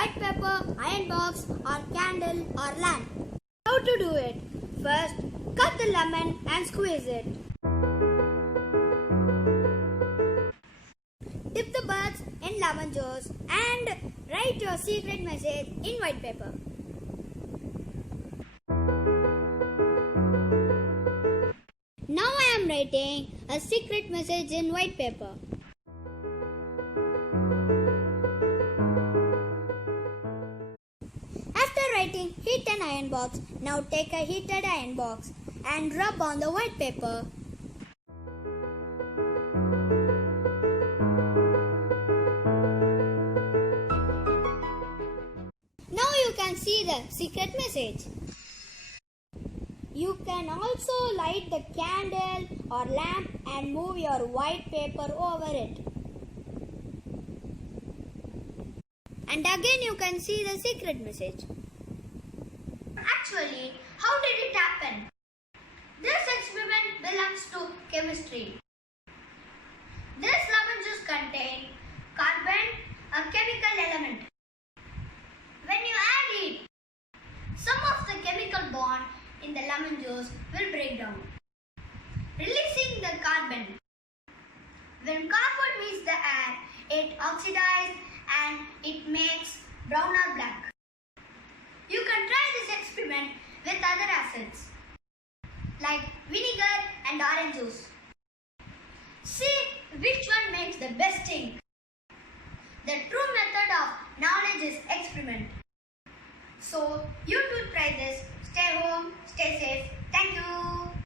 white paper, iron box or candle or lamp. How to do it? First, cut the lemon and squeeze it. Dip the buds in lemon juice and write your secret message in white paper. Now I am writing a secret message in white paper. After writing heat an iron box, now take a heated iron box and rub on the white paper. Now you can see the secret message. You can also light the candle or lamp and move your white paper over it. And again you can see the secret message. Actually, how did it happen? This experiment belongs to chemistry. This lemon juice contains carbon, a chemical element. When you add it, some of the chemical bond in the lemon juice will break down, releasing the carbon. When carbon meets the air, it oxidizes and it makes brown or black. You can try this experiment with other acids like vinegar and orange juice. See which one makes the best ink. The true method of knowledge is experiment. So you too try this. Stay home, stay safe. Thank you.